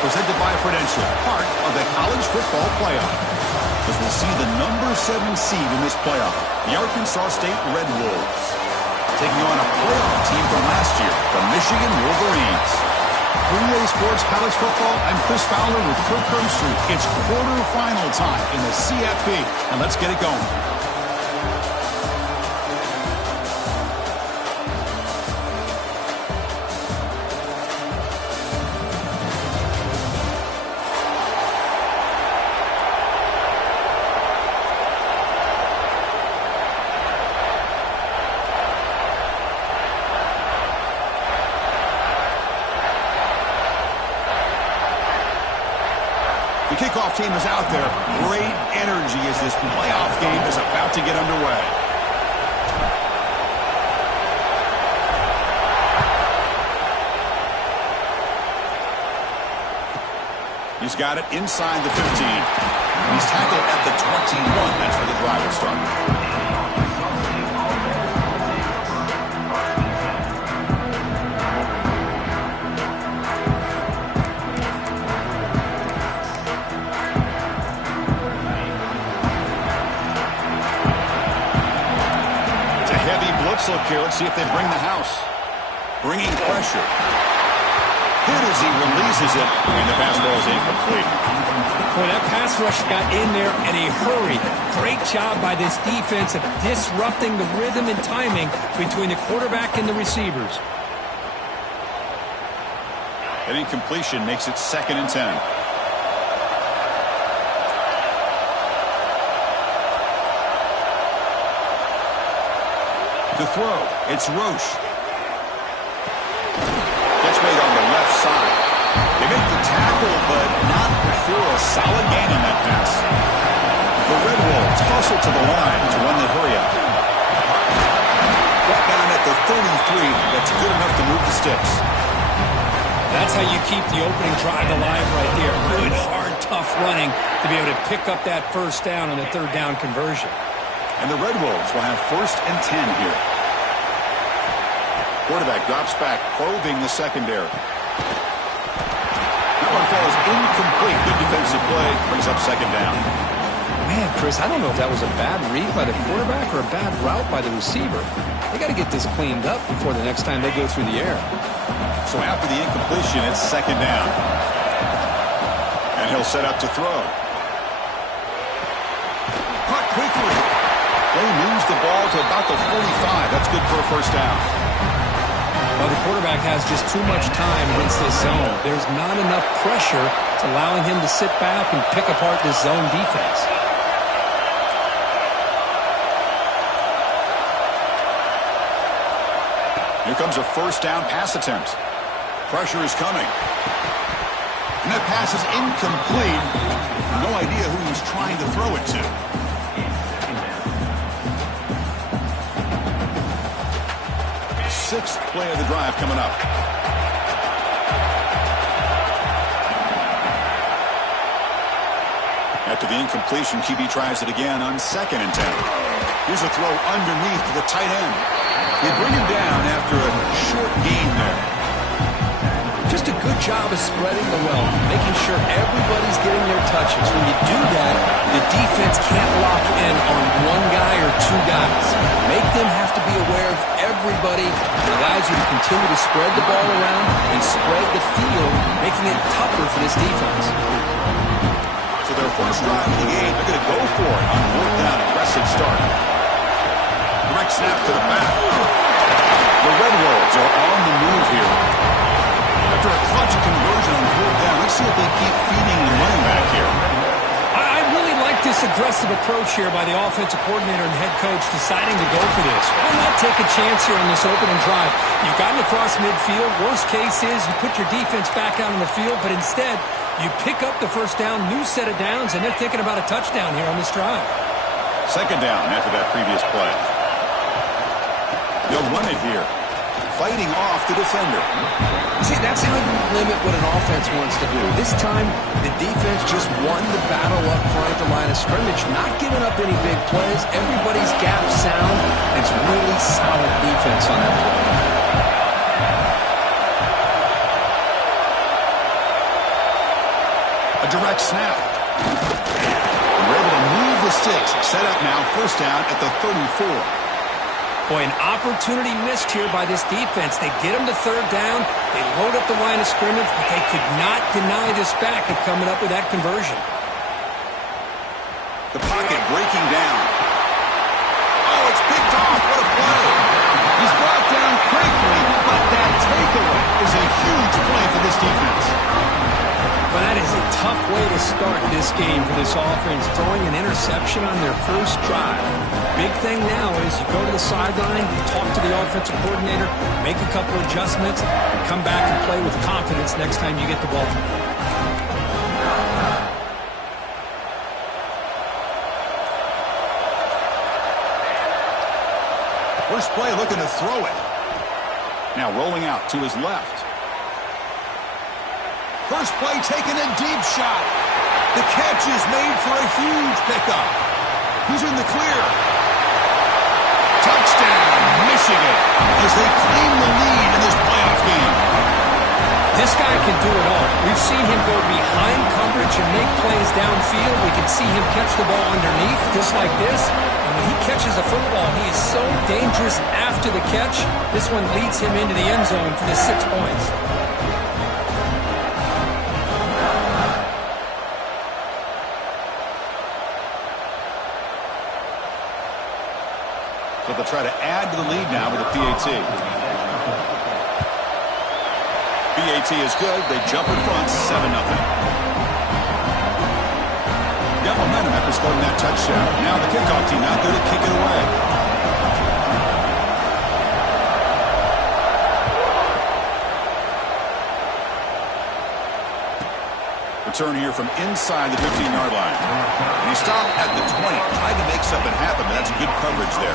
presented by Prudential, part of the college football playoff. As we'll see the number 7 seed in this playoff, the Arkansas State Red Wolves, taking on a playoff team from last year, the Michigan Wolverines. For EA Sports College Football, I'm Chris Fowler with Kirk Herbstreit. It's quarterfinal time in the CFP, and let's get it going. The kickoff team is out there. Great energy as this playoff game is about to get underway. He's got it inside the 15. He's tackled at the 21. That's where the drive will start. Look here. Let's see if they bring the house. Bringing pressure. Hit as he releases it, and the pass ball is incomplete. Boy, that pass rush got in there in a hurry. Great job by this defense of disrupting the rhythm and timing between the quarterback and the receivers. That incompletion makes it 2nd and 10. To throw, it's Roche. Gets made on the left side. They make the tackle, but not before a solid gain on that pass. The Red Wolves hustle to the line to run the hurry up. Brought down at the 33. That's good enough to move the sticks. That's how you keep the opening drive alive right there. Good, hard, tough running to be able to pick up that first down on the 3rd down conversion. And the Red Wolves will have 1st and 10 here. Quarterback drops back, probing the secondary. That one falls incomplete. Good defensive play. Brings up 2nd down. Man, Chris, I don't know if that was a bad read by the quarterback or a bad route by the receiver. They got to get this cleaned up before the next time they go through the air. So after the incompletion, it's 2nd down. And he'll set up to throw. Caught quickly. They moves the ball to about the 45. That's good for a 1st down. Well, the quarterback has just too much time against this zone. There's not enough pressure to allowing him to sit back and pick apart this zone defense. Here comes a 1st down pass attempt. Pressure is coming. And that pass is incomplete. No idea who he's trying to throw it to. 6th play of the drive coming up. After the incompletion, QB tries it again on 2nd and 10. Here's a throw underneath to the tight end. They bring him down after a short gain there. Just a good job of spreading the wealth, making sure everybody's getting their touches. When you do that, the defense can't lock in on one guy or 2 guys. Make them have to be aware of everybody. It allows you to continue to spread the ball around and spread the field, making it tougher for this defense. So their first drive of the game, they're going to go for it on 4th down. Aggressive start. Direct snap to the back. The Red Wolves are on the move here. After a clutch conversion on 4th down, let's see if they keep feeding the running back here. I really like this aggressive approach here by the offensive coordinator and head coach deciding to go for this. Why not take a chance here on this opening drive? You've gotten across midfield. Worst case is you put your defense back out on the field, but instead you pick up the 1st down, new set of downs, and they're thinking about a touchdown here on this drive. 2nd down after that previous play. They'll run it here. Fighting off the defender. See, that's how you limit what an offense wants to do. This time, the defense just won the battle up front at the line of scrimmage, not giving up any big plays. Everybody's gap sound. It's really solid defense on that play. direct snap. We're able to move the sticks. Set up now, first down at the 34. Boy, an opportunity missed here by this defense. They get them to third down. They load up the line of scrimmage, but they could not deny this back of coming up with that conversion. The pocket breaking down. Oh, it's picked off. What a play. He's brought down quickly, but that takeaway is a huge play for this defense. But that is a tough way to start this game for this offense, throwing an interception on their first drive. Big thing now is you go to the sideline, talk to the offensive coordinator, make a couple adjustments, and come back and play with confidence next time you get the ball. First play looking to throw it. Now rolling out to his left. First play taking a deep shot. The catch is made for a huge pickup. He's in the clear. Touchdown, Michigan, as they claim the lead in this playoff game. This guy can do it all. We've seen him go behind coverage and make plays downfield. We can see him catch the ball underneath, just like this. And when he catches a football, he is so dangerous after the catch. This one leads him into the end zone for the 6 points. So they'll try to add to the lead now with a PAT. PAT is good. They jump in front, 7-0. Got momentum after scoring that touchdown. Now the kickoff team out there to kick it away. Return here from inside the 15-yard line. And he stopped at the 20. Tried to make something happen, but that's good coverage there.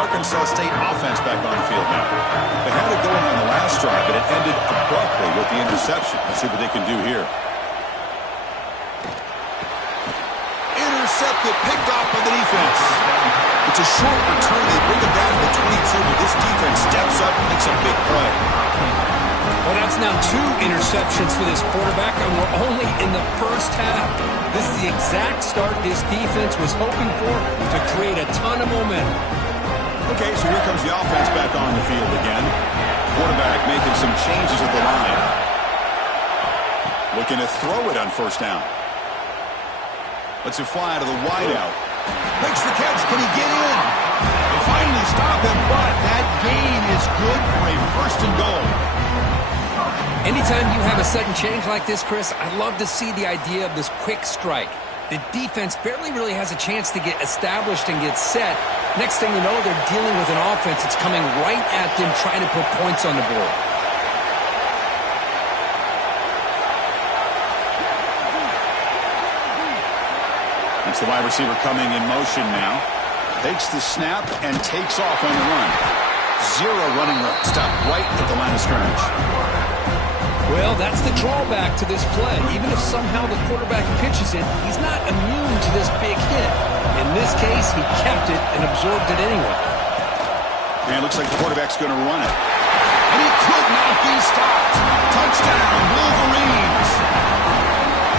Arkansas State offense back on the field now. They had it going on the last drive, but it ended abruptly with the interception. Let's see what they can do here. Intercepted, picked off by the defense. It's a short return. They bring it down to the 22, but this defense steps up and makes a big play. Well, that's now 2 interceptions for this quarterback, and we're only in the first half. This is the exact start this defense was hoping for to create a ton of momentum. Okay, so here comes the offense back on the field again. Quarterback making some changes at the line. Looking to throw it on first down. Lets it fly to the wideout. Makes the catch. Can he get in? They finally stop him, but that gain is good for a first and goal. Anytime you have a sudden change like this, Chris, I love to see the idea of this quick strike. The defense barely really has a chance to get established and get set. Next thing you know, they're dealing with an offense that's coming right at them, trying to put points on the board. It's the wide receiver coming in motion now. Takes the snap and takes off on the run. 0 running room. Stopped right at the line of scrimmage. Well, that's the drawback to this play. Even if somehow the quarterback pitches it, he's not immune to this big hit. In this case, he kept it and absorbed it anyway. And it looks like the quarterback's going to run it. And he could not be stopped. Touchdown, Wolverines.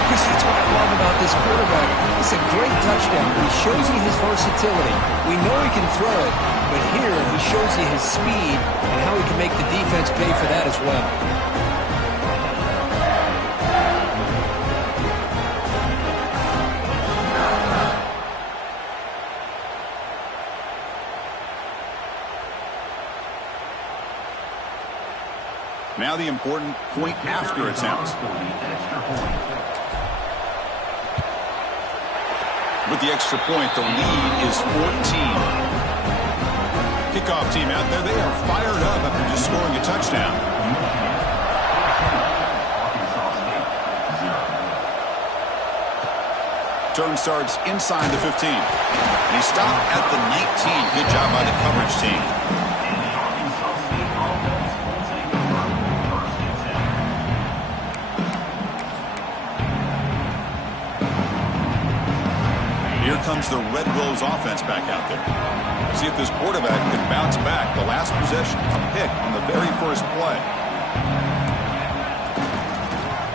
Chris, that's what I love about this quarterback. It's a great touchdown. He shows you his versatility. We know he can throw it, but here he shows you his speed and how he can make the defense pay for that as well. Now the important point after attempt. With the extra point, the lead is 14. Kickoff team out there, they are fired up after just scoring a touchdown. Turn starts inside the 15. And he stopped at the 19. Good job by the coverage team. Here comes brings the Red Wolves offense back out there. See if this quarterback can bounce back. The last possession, a pick on the very first play.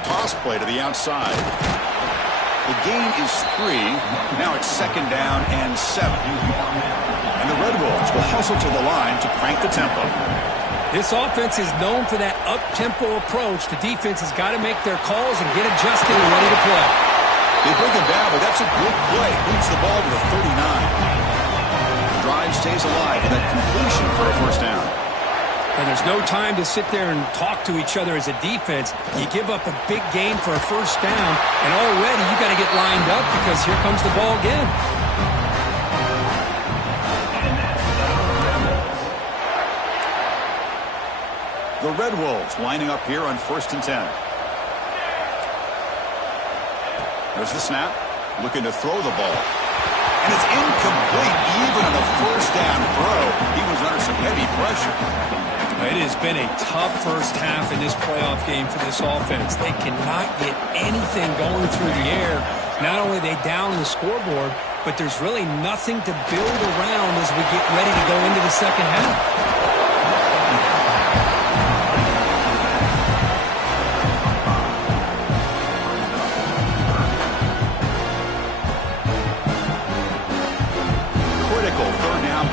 Toss play to the outside. The gain is 3. Now it's 2nd down and 7. And the Red Wolves will hustle to the line to crank the tempo. This offense is known for that up-tempo approach. The defense has got to make their calls and get adjusted and ready to play. They bring him down, but that's a good play. Moves the ball to the 39. The drive stays alive with that completion for a first down. And there's no time to sit there and talk to each other as a defense. You give up a big gain for a first down, and already you got to get lined up because here comes the ball again. The Red Wolves lining up here on 1st and 10. There's the snap. Looking to throw the ball. And it's incomplete even on the first down throw. He was under some heavy pressure. It has been a tough first half in this playoff game for this offense. They cannot get anything going through the air. Not only are they down the scoreboard, but there's really nothing to build around as we get ready to go into the second half.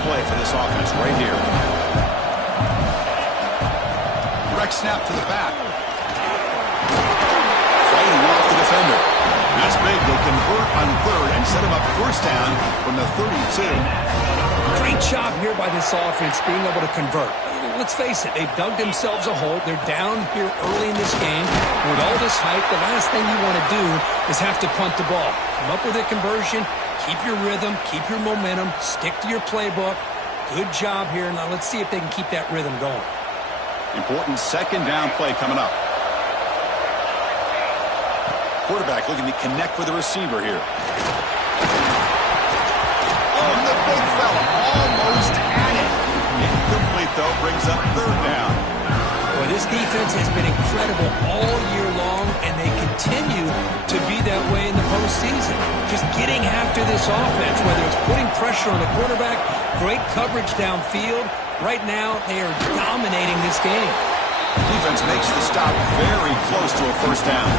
Play for this offense right here. Direct snap to the back. Fighting off the defender. That's big. They convert on 3rd and set him up first down from the 32. Great job here by this offense being able to convert. Let's face it, they've dug themselves a hole. They're down here early in this game. With all this hype, the last thing you want to do is have to punt the ball. Come up with a conversion. Keep your rhythm, keep your momentum, stick to your playbook. Good job here. Now let's see if they can keep that rhythm going. Important 2nd down play coming up. Quarterback looking to connect with the receiver here. Oh, the big fella almost had it. Incomplete, though, brings up 3rd down. Well, this defense has been incredible all year long, and they continue to be that way in the postseason. Just getting after this offense, whether it's putting pressure on the quarterback, great coverage downfield. Right now, they are dominating this game. Defense makes the stop very close to a first down.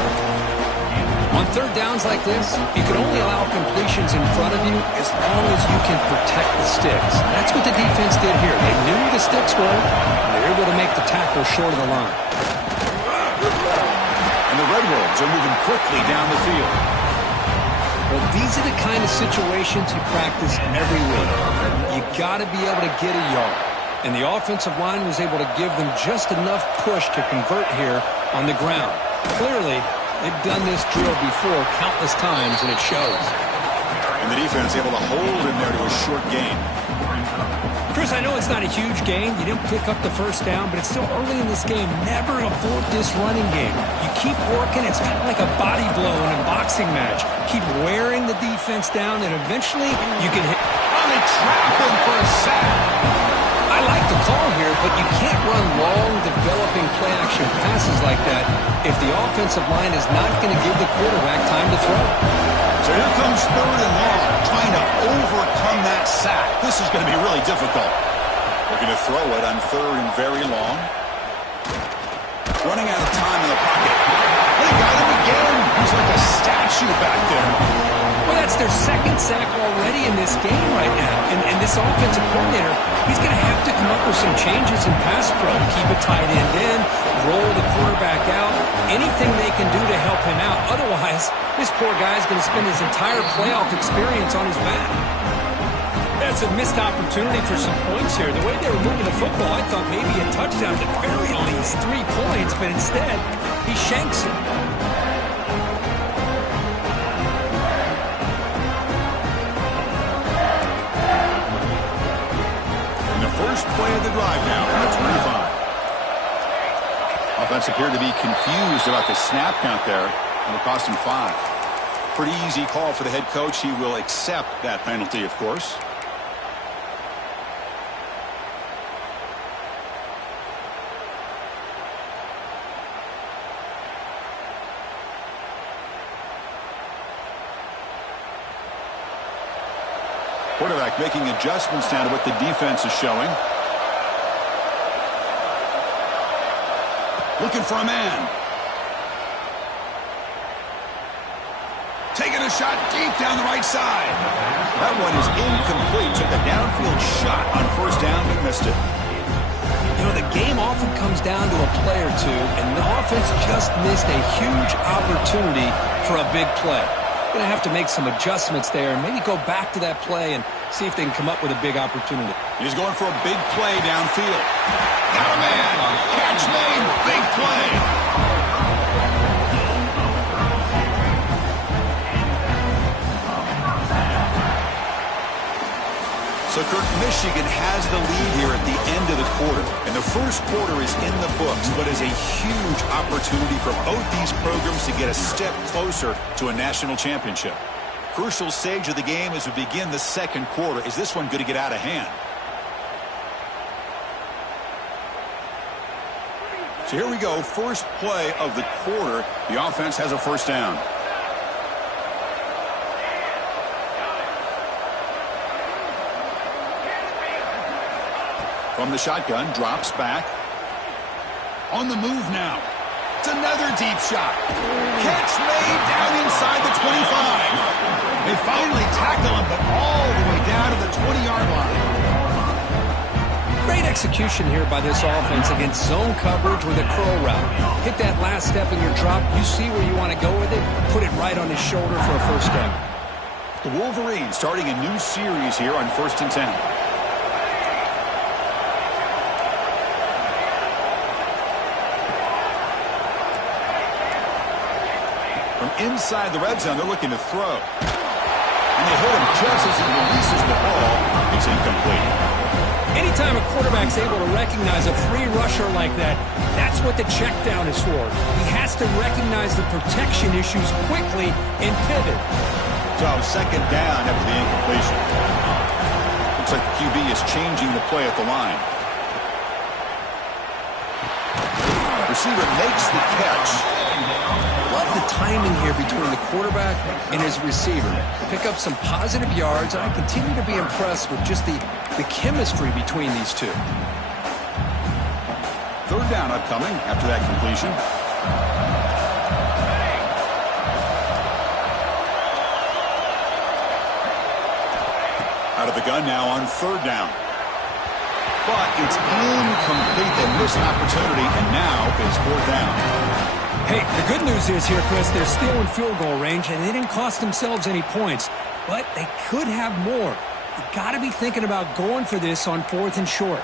On 3rd downs like this, you can only allow completions in front of you as long as you can protect the sticks. That's what the defense did here. They knew the sticks were, and they were able to make the tackle short of the line. And the Red Wolves are moving quickly down the field. Well, these are the kind of situations you practice every week. You got to be able to get a yard. And the offensive line was able to give them just enough push to convert here on the ground. Clearly, they've done this drill before countless times, and it shows. And the defense able to hold in there to a short gain. Chris, I know it's not a huge gain. You didn't pick up the first down, but it's still early in this game. Never abort this running game. You keep working. It's kind of like a body blow in a boxing match. Keep wearing the defense down, and eventually you can hit. Oh, they trap him for a sack. I like the call here, but you can't run long, developing play-action passes like that if the offensive line is not going to give the quarterback time to throw. So here comes 3rd and long, trying to overcome that sack. This is going to be really difficult. Looking to throw it on 3rd and very long. Running out of time in the pocket. They got him again. He's like a statue back there. Well, that's their 2nd sack already in this game right now. And this offensive coordinator, he's going to have to come up with some changes in pass pro. Keep a tight end in, roll the quarterback out, anything they can do to help him out. Otherwise, this poor guy's going to spend his entire playoff experience on his back. That's a missed opportunity for some points here. The way they were moving the football, I thought maybe a touchdown, at the very least 3 points, but instead, he shanks it. First play of the drive now from the 25. Offense appeared to be confused about the snap count there. It'll cost him 5. Pretty easy call for the head coach. He will accept that penalty, of course. Quarterback making adjustments down to what the defense is showing. Looking for a man. Taking a shot deep down the right side. That one is incomplete. Took a downfield shot on first down, but missed it. You know, the game often comes down to a play or two, and the offense just missed a huge opportunity for a big play. Going to have to make some adjustments there and maybe go back to that play and see if they can come up with a big opportunity. He's going for a big play downfield. Got a man. Catch made. Big play. So, Kirk, Michigan has the lead here at the end of the quarter. And the first quarter is in the books, but is a huge opportunity for both these programs to get a step closer to a national championship. Crucial stage of the game as we begin the second quarter. Is this one going to get out of hand? So here we go. First play of the quarter. The offense has a first down. From the shotgun, drops back. On the move now. It's another deep shot. Catch made down inside the 25. They finally tackle him, but all the way down to the 20-yard line. Great execution here by this offense against zone coverage with a curl route. Hit that last step in your drop. You see where you want to go with it. Put it right on his shoulder for a first down. The Wolverines starting a new series here on 1st and 10. Inside the red zone, they're looking to throw. And they hit him just as he releases the ball. It's incomplete. Anytime a quarterback's able to recognize a free rusher like that, that's what the check down is for. He has to recognize the protection issues quickly and pivot. So, second down after the incompletion. Looks like the QB is changing the play at the line. Receiver makes the catch. Love the timing here between the quarterback and his receiver. Pick up some positive yards, and I continue to be impressed with just the chemistry between these two. Third down upcoming after that completion. Out of the gun now on third down. But it's incomplete. They missed an opportunity, and now it's fourth down. Hey, the good news is here, Chris, they're still in field goal range, and they didn't cost themselves any points. But they could have more. You got to be thinking about going for this on 4th and short.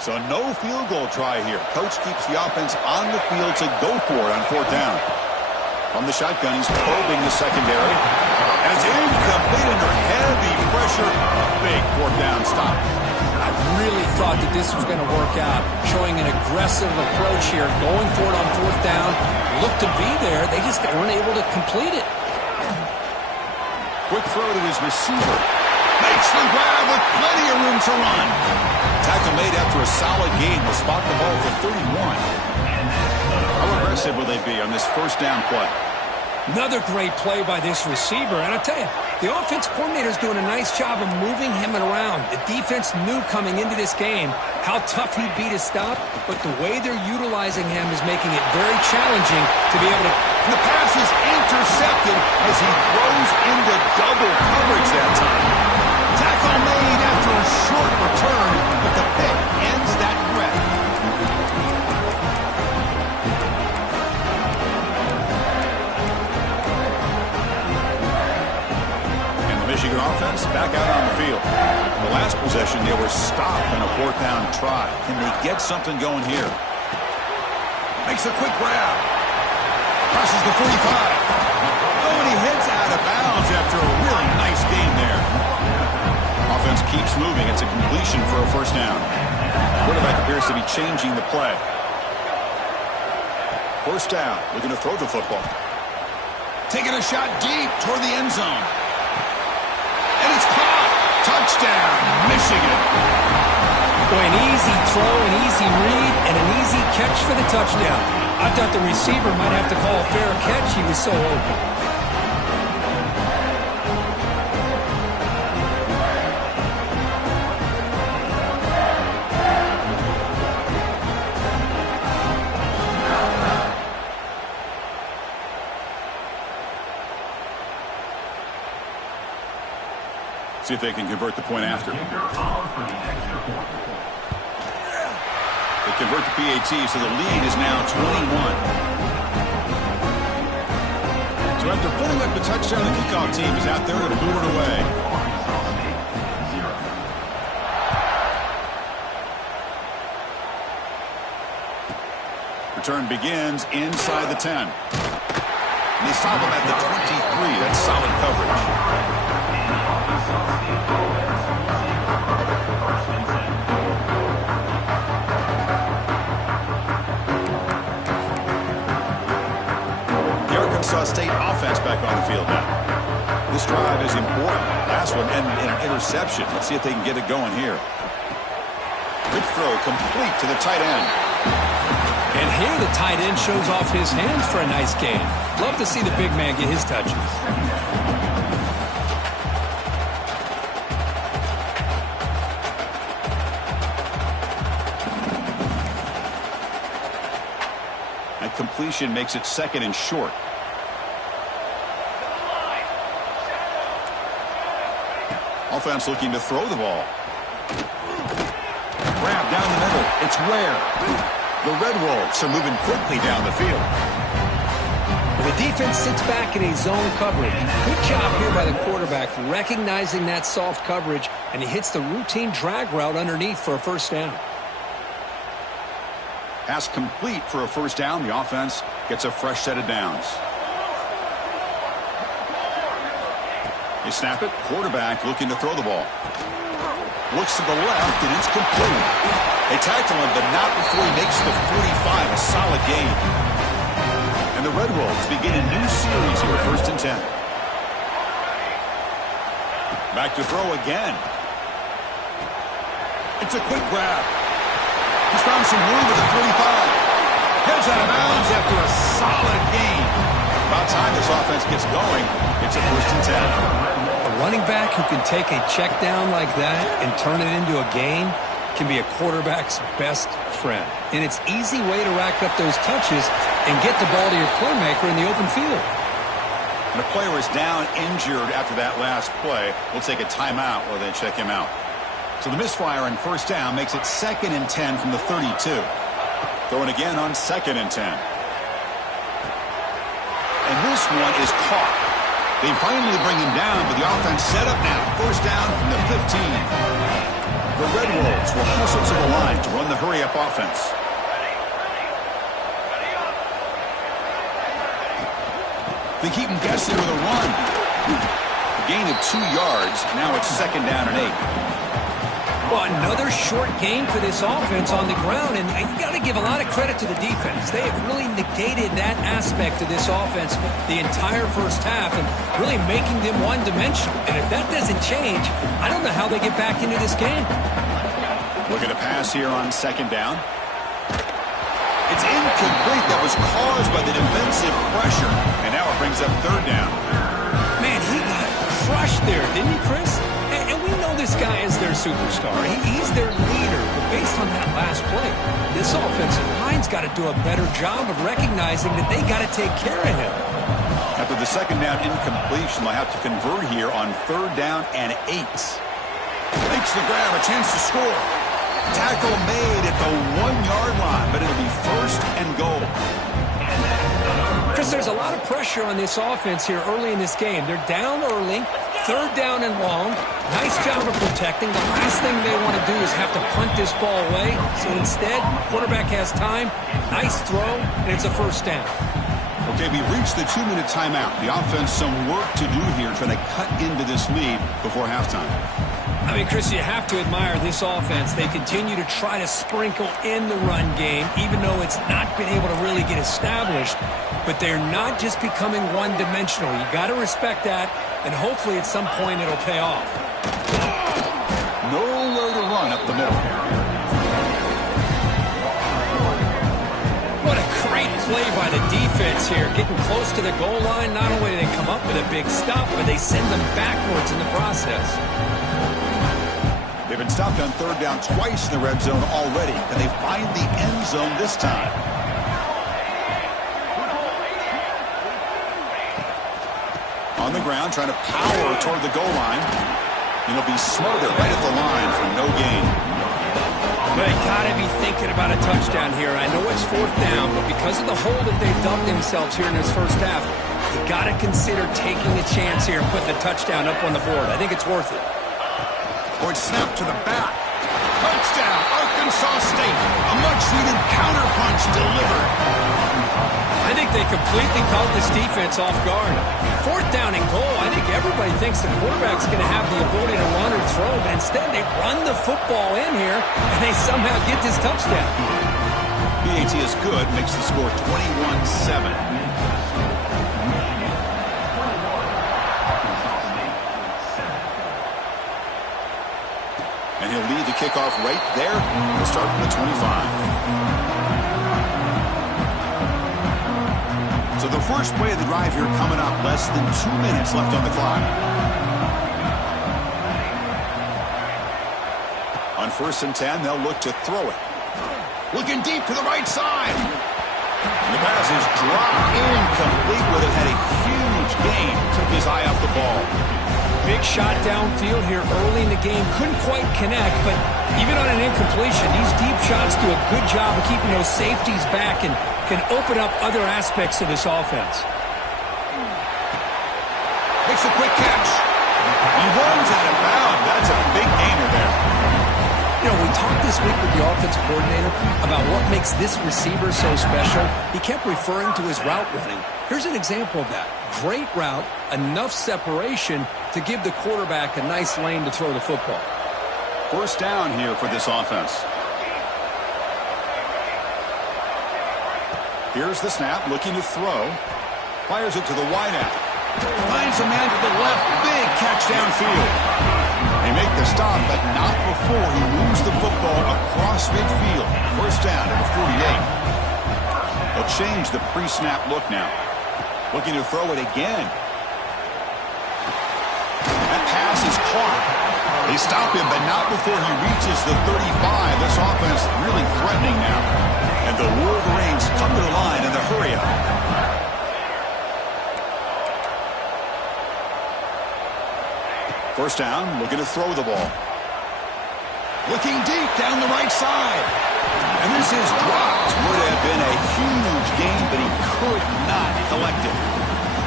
So no field goal try here. Coach keeps the offense on the field to go for it on fourth down. From the shotgun, he's probing the secondary. As incomplete under heavy pressure. Big fourth down stop. I really thought that this was going to work out, showing an aggressive approach here, going for it on fourth down. Looked to be there. They just weren't able to complete it. Quick throw to his receiver. Makes the grab with plenty of room to run. Tackle made after a solid gain. Will spot the ball for 31. How aggressive will they be on this first down play? Another great play by this receiver. And I'll tell you, the offense coordinator is doing a nice job of moving him around. The defense knew coming into this game how tough he'd be to stop, but the way they're utilizing him is making it very challenging to be able to... And the pass is intercepted as he throws into double coverage that time. Tackle made after a short return, but the pick ends that threat. Michigan offense back out on the field. The last possession, they were stopped on a fourth down try. Can they get something going here? Makes a quick grab. Crosses the 45. Oh, and he heads out of bounds after a really nice gain there. Offense keeps moving. It's a completion for a first down. Quarterback appears to be changing the play. First down. Looking to throw the football. Taking a shot deep toward the end zone. And it's caught. Touchdown, Michigan. Boy, an easy throw, an easy read, and an easy catch for the touchdown. I thought the receiver might have to call a fair catch. He was so open. See if they can convert the point after. They convert the PAT, so the lead is now 21. So after putting up the touchdown, the kickoff team is out there to boot it away. Return begins inside the 10. And they stop him at the 23. That's solid coverage. The Arkansas State offense back on the field now. This drive is important. Last one ended in an interception. Let's see if they can get it going here. Good throw, complete to the tight end. And here the tight end shows off his hands for a nice gain. Love to see the big man get his touches. That completion makes it second and short. Offense looking to throw the ball. Grab down the middle. It's Ware. The Red Wolves are moving quickly down the field. The defense sits back in a zone coverage. Good job here by the quarterback recognizing that soft coverage, and he hits the routine drag route underneath for a first down. Pass complete for a first down. The offense gets a fresh set of downs. They snap it. Quarterback looking to throw the ball. Looks to the left, and it's complete. They tackle him, but not before he makes the 45, a solid gain. And the Red Wolves begin a new series here, first and 10. Back to throw again. It's a quick grab. He's found some room at the 35. Heads out of bounds after a solid gain. About time this offense gets going. It's a first and 10. A running back who can take a check down like that and turn it into a gain can be a quarterback's best friend. And it's an easy way to rack up those touches and get the ball to your playmaker in the open field. And the player is down injured after that last play. We'll take a timeout while they check him out. So the misfire on first down makes it second and 10 from the 32. Throwing again on second and 10. And this one is caught. They finally bring him down, but the offense set up now. First down from the 15. The Red Wolves will hustle to the line to run the hurry-up offense. They keep him guessing with a run. A gain of 2 yards. Now it's second down and 8. Well, another short gain for this offense on the ground, and you got to give a lot of credit to the defense. They have really negated that aspect of this offense the entire first half and really making them one-dimensional. And if that doesn't change, I don't know how they get back into this game. Looking to pass here on second down. It's incomplete. That was caused by the defensive pressure. And now it brings up third down. Man, he got crushed there, didn't he, Chris? And we know this guy is their superstar. He's their leader. But based on that last play, this offensive line's got to do a better job of recognizing that they got to take care of him. After the second down incompletion, they'll have to convert here on third down and 8. Makes the grab, a chance to score. Tackle made at the 1-yard line, but it'll be first and goal. Chris, there's a lot of pressure on this offense here early in this game. They're down early, third down and long. Nice job of protecting. The last thing they want to do is have to punt this ball away. So instead, quarterback has time. Nice throw, and it's a first down. Okay, we reached the 2-minute timeout. The offense some work to do here, trying to cut into this lead before halftime. I mean, Chris, you have to admire this offense. They continue to try to sprinkle in the run game, even though it's not been able to really get established. But they're not just becoming one-dimensional. You got to respect that, and hopefully at some point it'll pay off. Nowhere to run up the middle. What a great play by the defense here. Getting close to the goal line, not only do they come up with a big stop, but they send them backwards in the process. They've been stopped on third down twice in the red zone already. Can they find the end zone this time? On the ground, trying to power toward the goal line. And he'll be smothered right at the line for no gain. But you got to be thinking about a touchdown here. I know it's 4th down, but because of the hole that they've dug themselves here in this first half, you got to consider taking a chance here and putting the touchdown up on the board. I think it's worth it. Or snap to the back. Touchdown, Arkansas State. A much-needed counterpunch delivered. I think they completely caught this defense off guard. 4th down and goal. I think everybody thinks the quarterback's going to have the ability to run or throw, but instead they run the football in here, and they somehow get this touchdown. BAT is good, makes the score 21-7. And he'll lead the kickoff right there. We'll start from the 25. So the first play of the drive here coming up. Less than 2 minutes left on the clock. On 1st and 10, they'll look to throw it. Looking deep to the right side. And the pass is dropped incomplete with it. Had a huge gain. Took his eye off the ball. Big shot downfield here early in the game. Couldn't quite connect, but even on an incompletion, these deep shots do a good job of keeping those safeties back and can open up other aspects of this offense. Makes a quick catch. He runs out of bounds. That's a big gainer there. You know, we talked this week with the offensive coordinator about what makes this receiver so special. He kept referring to his route running. Here's an example of that. Great route, enough separation to give the quarterback a nice lane to throw the football. 1st down here for this offense. Here's the snap, looking to throw. Fires it to the wideout. Finds a man to the left. Big catch downfield. They make the stop, but not before he moves the football across midfield. 1st down at the 48. They'll change the pre-snap look now. Looking to throw it again. That pass is caught. They stop him, but not before he reaches the 35. This offense really threatening now. And the Wolverines come to the line in the hurry-up. First down, looking to throw the ball. Looking deep down the right side. And this is dropped. Would have been a huge gain, but he could not collect it.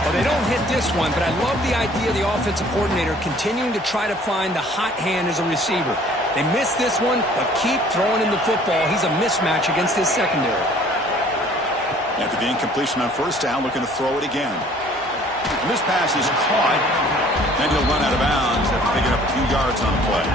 Well, they don't hit this one, but I love the idea of the offensive coordinator continuing to try to find the hot hand as a receiver. They missed this one, but keep throwing him the football. He's a mismatch against his secondary. After the incompletion on 1st down, looking to throw it again. And this pass is caught, and he'll run out of bounds after picking up a few yards on the play.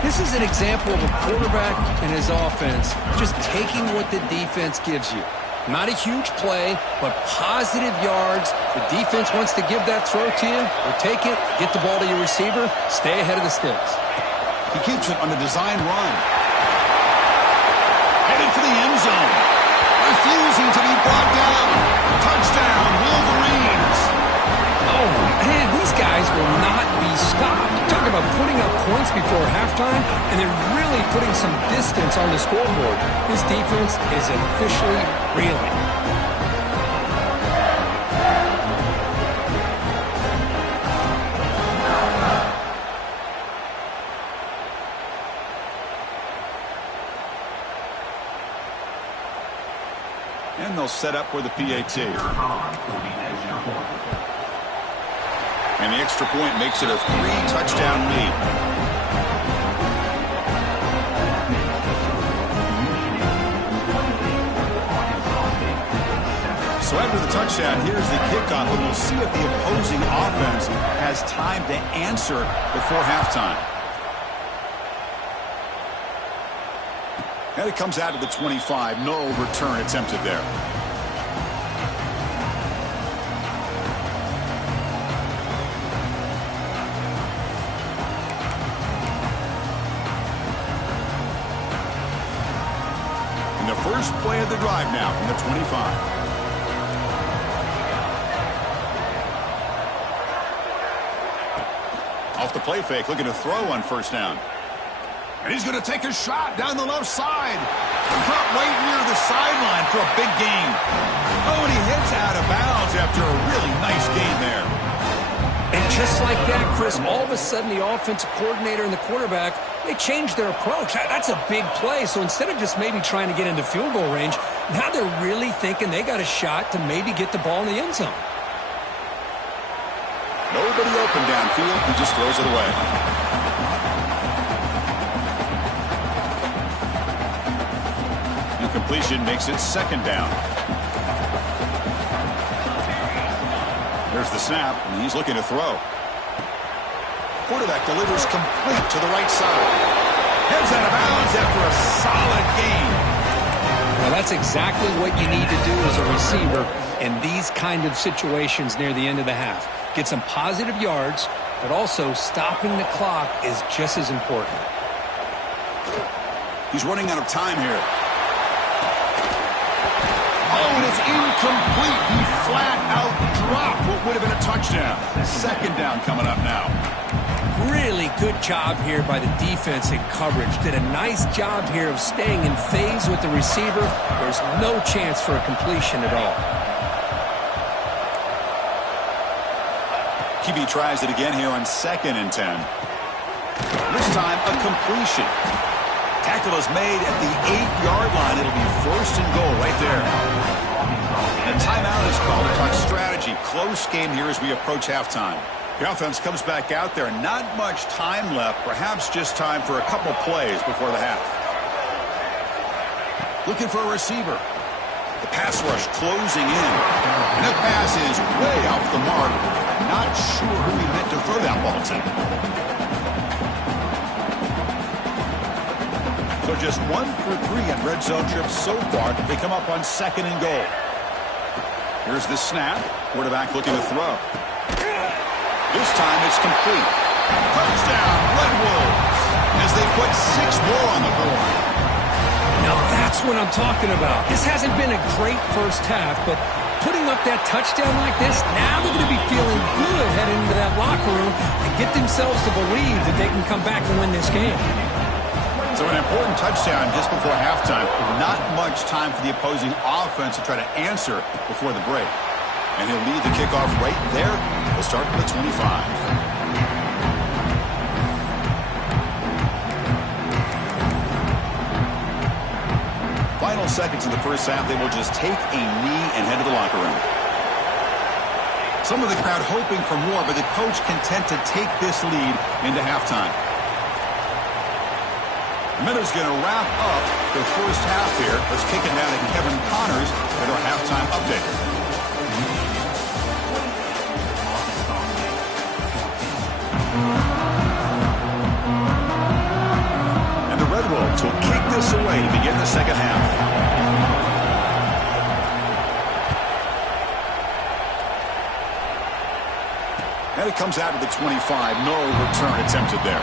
This is an example of a quarterback and his offense just taking what the defense gives you. Not a huge play, but positive yards. The defense wants to give that throw to you. Or take it, get the ball to your receiver, stay ahead of the sticks. He keeps it on the design run. Headed for the end zone. Refusing to be brought down. Touchdown, Wolverines. Oh, man, these guys will not be stopped. Talk about putting up points before halftime, and they're really putting some distance on the scoreboard. This defense is officially reeling. And they'll set up for the PAT. And the extra point makes it a 3-touchdown lead. So after the touchdown, here's the kickoff, and we'll see if the opposing offense has time to answer before halftime. And it comes out to the 25. No return attempted there. And the first play of the drive now from the 25. Off the play fake, looking to throw on 1st down. And he's going to take a shot down the left side. Caught right near the sideline for a big gain. Oh, and he hits out of bounds after a really nice gain there. And just like that, Chris, all of a sudden the offensive coordinator and the quarterback, they changed their approach. That's a big play. So instead of just maybe trying to get into field goal range, now they're really thinking they got a shot to maybe get the ball in the end zone. Nobody open downfield. He just throws it away. Incompletion makes it second down. There's the snap, and he's looking to throw. Quarterback delivers complete to the right side. Heads out of bounds after a solid gain. Now that's exactly what you need to do as a receiver in these kind of situations near the end of the half. Get some positive yards, but also stopping the clock is just as important. He's running out of time here. Oh, and it's incomplete. He flat out dropped what would have been a touchdown. Second down coming up now. Really good job here by the defense in coverage. Did a nice job here of staying in phase with the receiver. There's no chance for a completion at all. QB tries it again here on 2nd and 10. This time a completion. Tackle is made at the 8-yard line. It'll be 1st and goal right there. A timeout is called to talk strategy. Close game here as we approach halftime. The offense comes back out there. Not much time left. Perhaps just time for a couple plays before the half. Looking for a receiver. The pass rush closing in. And that pass is way off the mark. Not sure who he meant to throw that ball to. So just 1 for 3 on red zone trips so far. They come up on 2nd and goal. Here's the snap. Quarterback looking to throw. This time it's complete. Touchdown, Red Wolves, as they put 6 more on the board. Now that's what I'm talking about. This hasn't been a great first half, but putting up that touchdown like this, now they're going to be feeling good heading into that locker room and get themselves to believe that they can come back and win this game. So an important touchdown just before halftime. Not much time for the opposing offense to try to answer before the break. And he'll lead the kickoff right there. We'll start with the 25. Final seconds in the first half, they will just take a knee and head to the locker room. Some of the crowd hoping for more, but the coach content to take this lead into halftime. The Minnows going to wrap up the first half here. Let's kick it down to Kevin Connors with our halftime update. And the Red Wolves will kick this away to begin the second half. And it comes out to the 25. No return attempted there.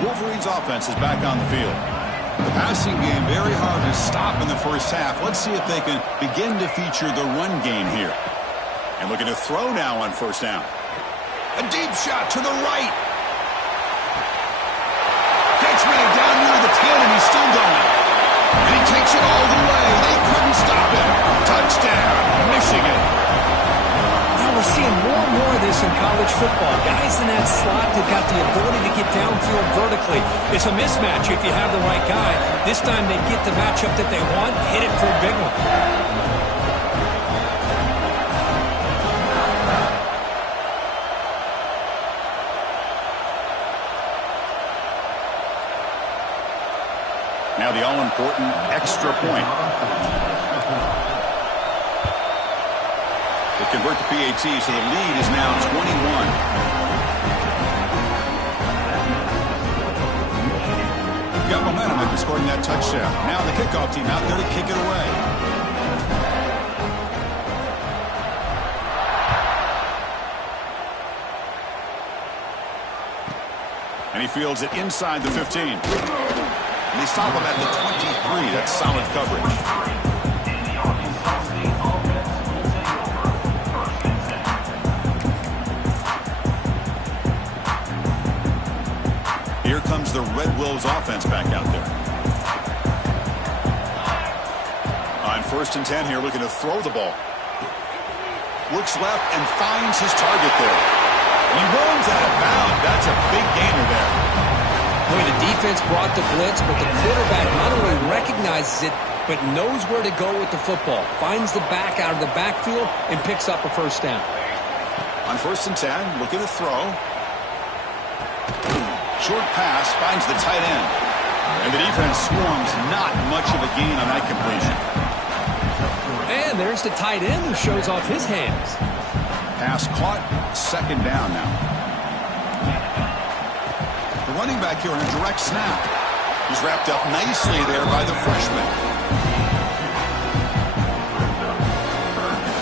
Wolverines offense is back on the field. The passing game very hard to stop in the first half. Let's see if they can begin to feature the run game here. And looking to throw now on 1st down. A deep shot to the right. Catch made down near the 10, and he's still going. And he takes it all the way. They couldn't stop him. Touchdown, Michigan. We're seeing more and more of this in college football. Guys in that slot that got the ability to get downfield vertically. It's a mismatch if you have the right guy. This time they get the matchup that they want, hit it for a big one. Now the all-important extra point. They convert to PAT, so the lead is now 21. Got momentum after scoring that touchdown. Now the kickoff team out there to kick it away. And he fields it inside the 15. And they stop him at the 23. That's solid coverage. Here comes the Red Wolves offense back out there. On first and 10 here, looking to throw the ball. Looks left and finds his target there. He runs out of bounds. That's a big gainer there. Boy, the defense brought the blitz, but the quarterback not only recognizes it, but knows where to go with the football. Finds the back out of the backfield and picks up a first down. On first and 10, looking to throw. Short pass finds the tight end. And the defense swarms, not much of a gain on that completion. And there's the tight end who shows off his hands. Pass caught, second down now. The running back here on a direct snap. He's wrapped up nicely there by the freshman.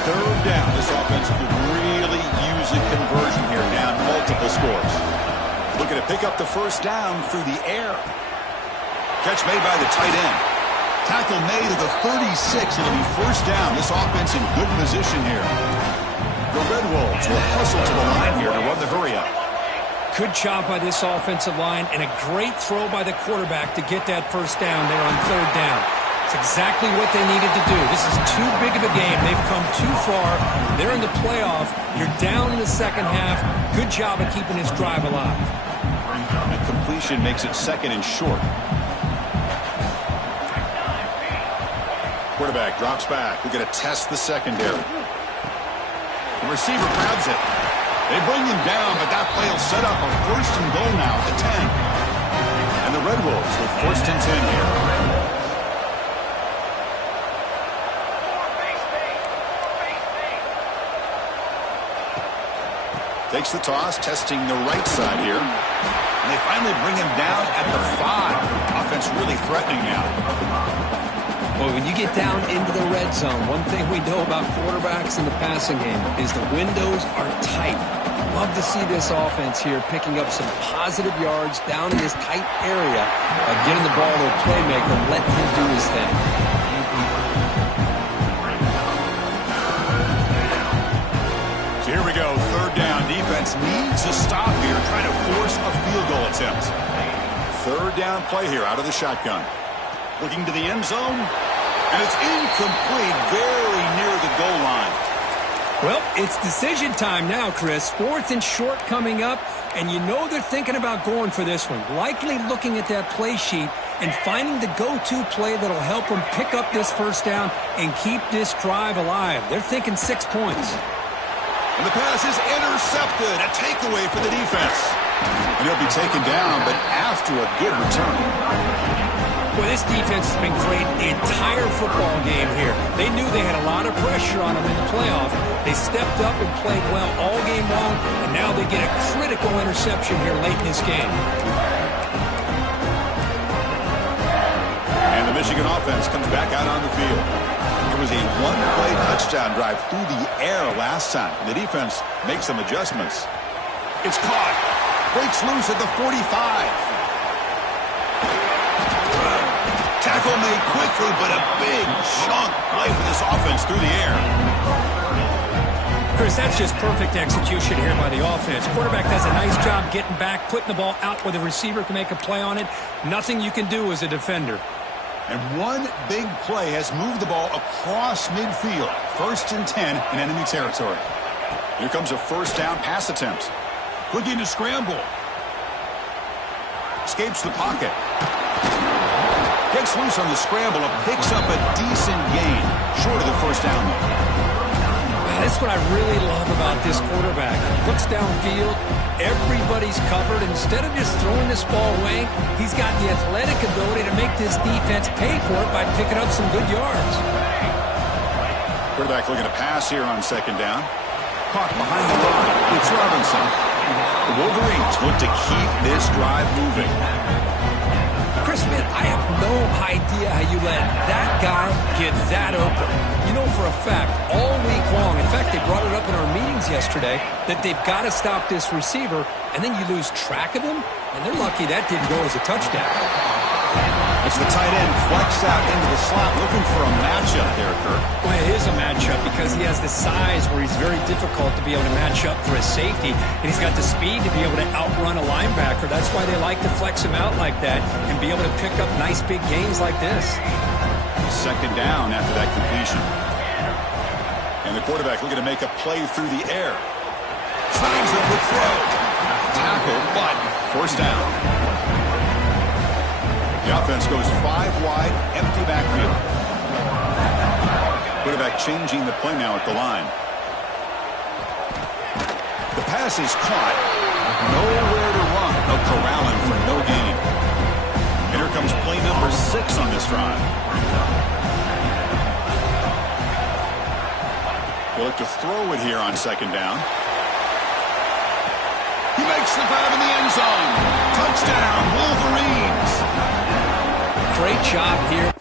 Third down. This offense could really use a conversion here, down multiple scores. Looking to pick up the first down through the air. Catch made by the tight end. Tackle made at the 36. It'll be first down. This offense in good position here. The Red Wolves will hustle to the line here to run the hurry-up. Good job by this offensive line and a great throw by the quarterback to get that first down there on third down. It's exactly what they needed to do. This is too big of a game. They've come too far. They're in the playoff. You're down in the second half. Good job of keeping this drive alive. A completion makes it second and short. Quarterback drops back. We're going to test the secondary. The receiver grabs it. They bring him down, but that play will set up a first and goal now at the 10. And the Red Wolves with first and 10 here. Takes the toss, testing the right side here. And they finally bring him down at the 5. Offense really threatening now. Well, when you get down into the red zone, one thing we know about quarterbacks in the passing game is the windows are tight. Love to see this offense here picking up some positive yards down in this tight area by getting the ball to a playmaker and letting him do his thing. So here we go, third down. Defense needs a stop here, trying to force a field goal attempt. Third down play here out of the shotgun. Looking to the end zone, and it's incomplete, very near the goal line. Well, it's decision time now, Chris. Fourth and short coming up, and you know they're thinking about going for this one. Likely looking at that play sheet and finding the go-to play that'll help them pick up this first down and keep this drive alive. They're thinking 6 points. And the pass is intercepted, a takeaway for the defense. And he'll be taken down, but after a good return. Well, this defense has been great the entire football game here. They knew they had a lot of pressure on them in the playoff. They stepped up and played well all game long, and now they get a critical interception here late in this game. And the Michigan offense comes back out on the field. It was a one-play touchdown drive through the air last time. The defense makes some adjustments. It's caught. Breaks loose at the 45. Tackle made quickly, but a big chunk play for this offense through the air. Chris, that's just perfect execution here by the offense. Quarterback does a nice job getting back, putting the ball out where the receiver can make a play on it. Nothing you can do as a defender. And one big play has moved the ball across midfield. First and 10 in enemy territory. Here comes a first down pass attempt. Looking to scramble. Escapes the pocket. Gets loose on the scramble and picks up a decent gain. Short of the first down, though. That's what I really love about this quarterback. Looks downfield. Everybody's covered. Instead of just throwing this ball away, he's got the athletic ability to make this defense pay for it by picking up some good yards. Quarterback looking to pass here on second down. Caught behind the line. It's Robinson. The Wolverines look to keep this drive moving. Chris Smith, I have no idea how you let that guy get that open. You know for a fact, all week long, in fact, they brought it up in our meetings yesterday, that they've got to stop this receiver, and then you lose track of him, and they're lucky that didn't go as a touchdown. It's the tight end flex out into the slot, looking for a matchup there, Kirk. Well, it is a matchup because he has the size where he's very difficult to be able to match up for his safety, and he's got the speed to be able to outrun a linebacker. That's why they like to flex him out like that and be able to pick up nice big gains like this. Second down after that completion. And the quarterback looking to make a play through the air. Signs up the throw. Tackle, but first down. The offense goes 5 wide, empty backfield. Quarterback changing the play now at the line. The pass is caught. Nowhere to run. They'll corral him for no gain. And here comes play number 6 on this drive. They'll look to throw it here on second down. He makes the grab in the end zone. Touchdown, Wolverines. Great job here.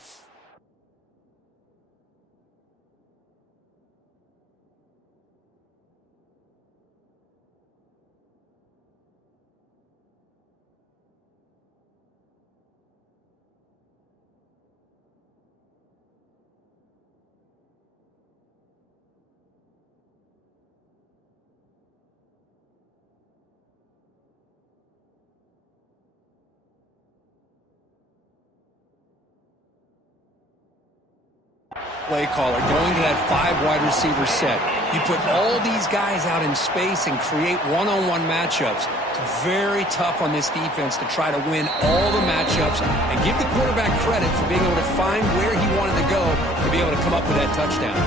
Play caller going to that 5 wide receiver set. You put all these guys out in space and create one-on-one matchups. It's very tough on this defense to try to win all the matchups and give the quarterback credit for being able to find where he wanted to go to be able to come up with that touchdown.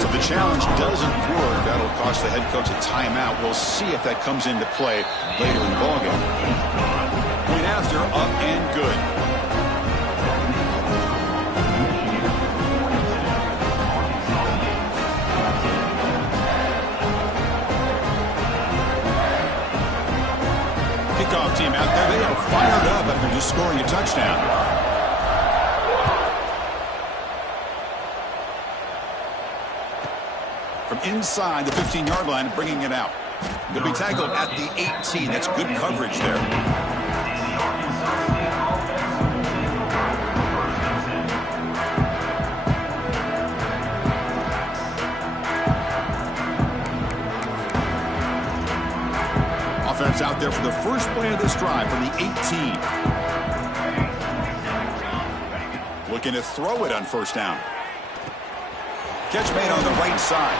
So the challenge doesn't work. That'll cost the head coach a timeout. We'll see if that comes into play later in the ballgame. Point after, up and good. Kickoff team out there. They are fired up after just scoring a touchdown. From inside the 15-yard line, bringing it out. They'll be tackled at the 18. That's good coverage there. Offense out there for the first play of this drive from the 18. Looking to throw it on first down. Catch made on the right side.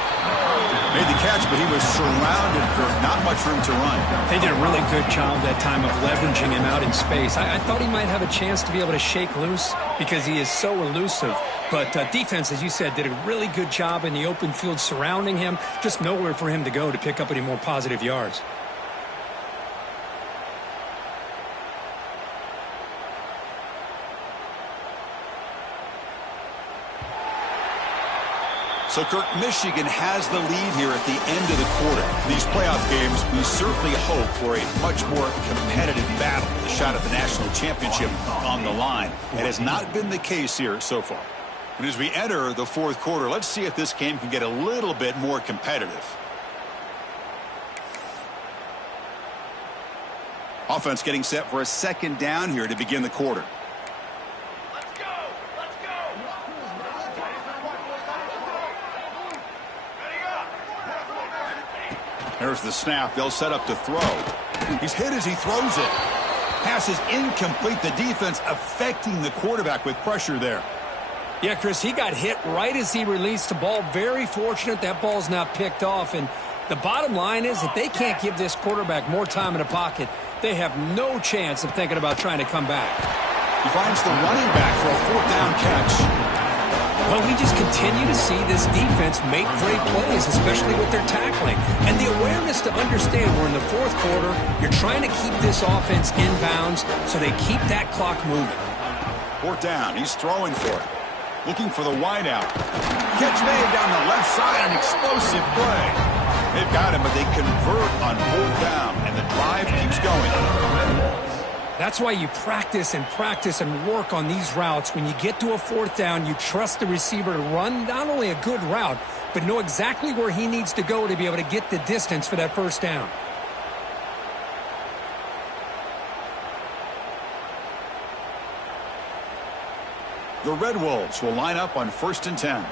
Made the catch, but he was surrounded for not much room to run. They did a really good job that time of leveraging him out in space. I thought he might have a chance to be able to shake loose because he is so elusive. But defense, as you said, did a really good job in the open field surrounding him. Just nowhere for him to go to pick up any more positive yards. So, Kirk, Michigan has the lead here at the end of the quarter. These playoff games, we certainly hope for a much more competitive battle, the shot at the national championship on the line. It has not been the case here so far. And as we enter the fourth quarter, let's see if this game can get a little bit more competitive. Offense getting set for a second down here to begin the quarter. There's the snap. They'll set up to throw. He's hit as he throws it. Pass is incomplete. The defense affecting the quarterback with pressure there. Yeah, Chris, he got hit right as he released the ball. Very fortunate that ball's not picked off. And the bottom line is that they can't give this quarterback more time in the pocket. They have no chance of thinking about trying to come back. He finds the running back for a fourth down catch. Well, we just continue to see this defense make great plays, especially with their tackling. And the awareness to understand we're in the fourth quarter, you're trying to keep this offense inbounds so they keep that clock moving. Fourth down, he's throwing for it. Looking for the wideout. Catch made down the left side, an explosive play. They've got him, but they convert on fourth down, and the drive keeps going. That's why you practice and work on these routes. When you get to a fourth down, you trust the receiver to run not only a good route, but know exactly where he needs to go to be able to get the distance for that first down. The Red Wolves will line up on 1st and 10.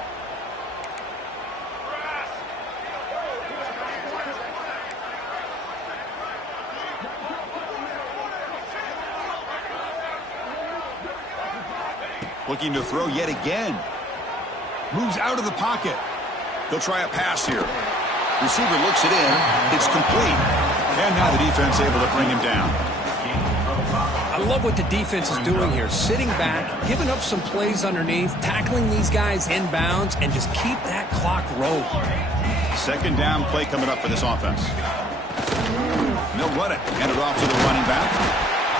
Looking to throw yet again. Moves out of the pocket. He'll try a pass here. Receiver looks it in. It's complete. And now the defense able to bring him down. I love what the defense is doing here. Sitting back, giving up some plays underneath, tackling these guys inbounds, and just keep that clock rolling. Second down play coming up for this offense. They'll run it. Hand it off to the running back.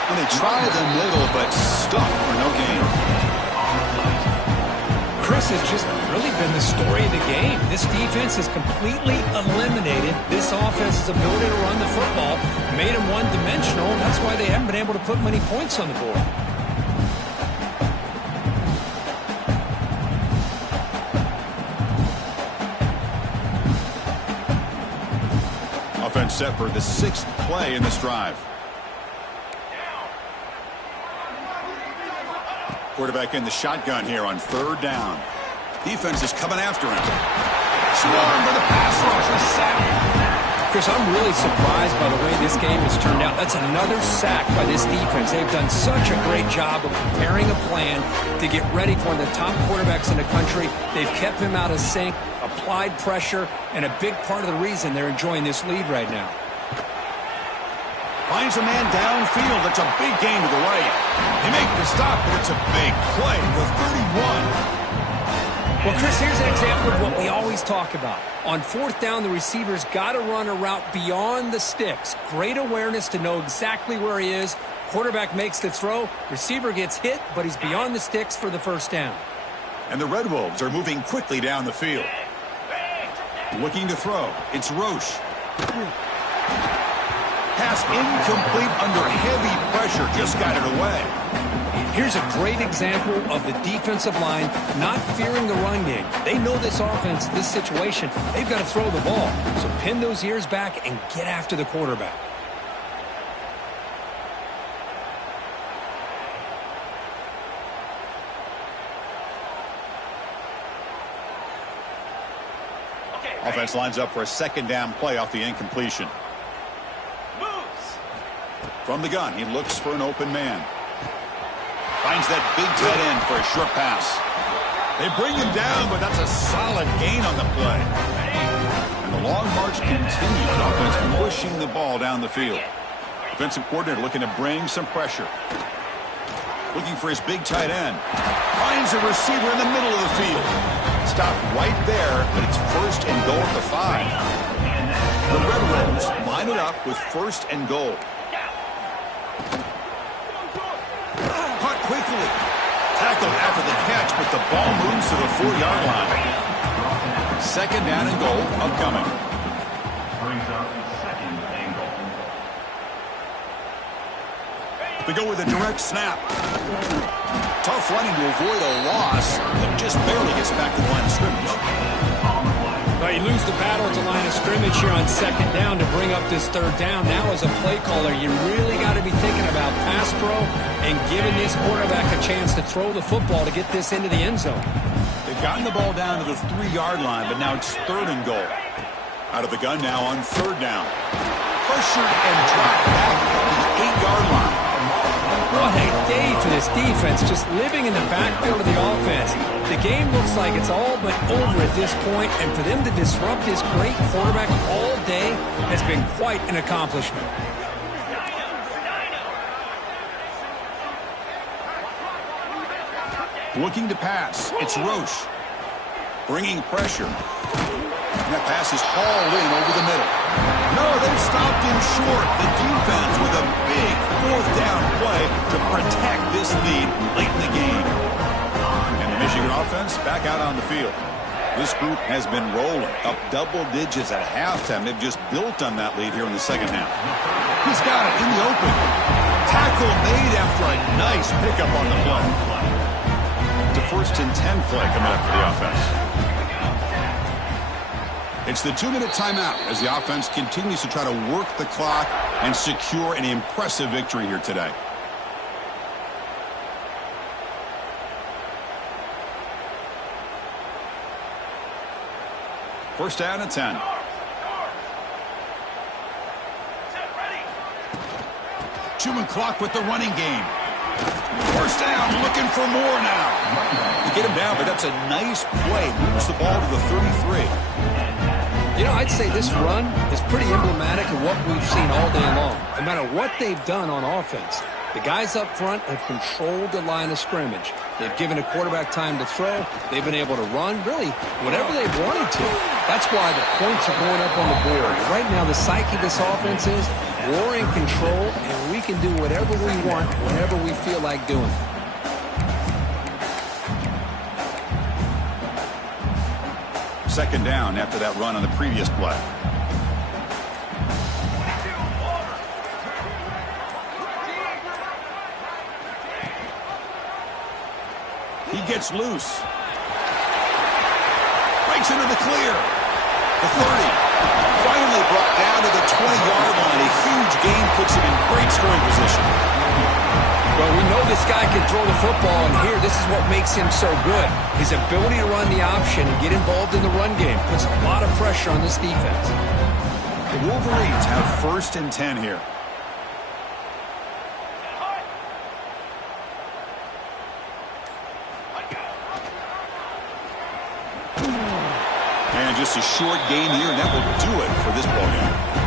And they try the middle, but stuck for no gain. Chris has just really been the story of the game. This defense has completely eliminated this offense's ability to run the football, made them one-dimensional. That's why they haven't been able to put many points on the board. Offense set for the 6th play in this drive. Quarterback in the shotgun here on 3rd down. Defense is coming after him. Swarmed by the pass rush. A sack. Chris, I'm really surprised by the way this game has turned out. That's another sack by this defense. They've done such a great job of preparing a plan to get ready for the top quarterbacks in the country. They've kept him out of sync, applied pressure, and a big part of the reason they're enjoying this lead right now. Finds a man downfield. That's a big gain to the right. They make the stop, but it's a big play for 31. Well, Chris, here's an example of what we always talk about. On 4th down, the receiver's got to run a route beyond the sticks. Great awareness to know exactly where he is. Quarterback makes the throw. Receiver gets hit, but he's beyond the sticks for the 1st down. And the Red Wolves are moving quickly down the field. Looking to throw. It's Roche. Pass incomplete under heavy pressure. Just got it away. Here's a great example of the defensive line not fearing the run game. They know this offense, this situation, they've got to throw the ball. So pin those ears back and get after the quarterback. Offense lines up for a 2nd down play off the incompletion. From the gun, he looks for an open man. Finds that big tight end for a short pass. They bring him down, but that's a solid gain on the play. And the long march continues. Offense pushing the ball down the field. Defensive coordinator looking to bring some pressure. Looking for his big tight end. Finds a receiver in the middle of the field. Stopped right there, but it's 1st and goal at the 5. The Red Wolves line it up with 1st and goal. Caught quickly. Tackled after the catch, but the ball moves to the 4-yard line. 2nd down and goal upcoming. Brings up 2nd and goal. They go with a direct snap. Tough running to avoid a loss, but just barely gets back to the line of scrimmage. Well, you lose the battle at the line of scrimmage here on 2nd down to bring up this 3rd down. Now as a play caller, you really got to be thinking about pass pro and giving this quarterback a chance to throw the football to get this into the end zone. They've gotten the ball down to the 3-yard line, but now it's 3rd and goal. Out of the gun now on 3rd down. Pressured and dropped back at the 8-yard line. What a day for this defense, just living in the backfield of the offense. The game looks like it's all but over at this point, and for them to disrupt this great quarterback all day has been quite an accomplishment. Looking to pass. It's Roche. Bringing pressure. And that pass is hauled in over the middle. No, they've stopped him short. The defense with a big 4th down play to protect this lead late in the game. And the Michigan offense back out on the field. This group has been rolling up double digits at halftime. They've just built on that lead here in the 2nd half. He's got it in the open. Tackle made after a nice pickup on the play. It's a 1st and 10 play coming up for the offense. It's the 2-minute timeout as the offense continues to try to work the clock and secure an impressive victory here today. First down and 10. Chewing clock with the running game. First down, looking for more now. You get him down, but that's a nice play. Moves the ball to the 33. You know, I'd say this run is pretty emblematic of what we've seen all day long. No matter what they've done on offense, the guys up front have controlled the line of scrimmage. They've given a quarterback time to throw. They've been able to run, really, whatever they've wanted to. That's why the points are going up on the board. Right now, the psyche of this offense is we're in control, and we can do whatever we want, whenever we feel like doing it. Second down after that run on the previous play. He gets loose. Breaks into the clear. The 30. Finally brought down to the 20-yard line. A huge gain puts him in great scoring position. Well, we know this guy can throw the football, and here, this is what makes him so good. His ability to run the option and get involved in the run game puts a lot of pressure on this defense. The Wolverines have 1st and 10 here. And just a short gain here, and that will do it for this ball game.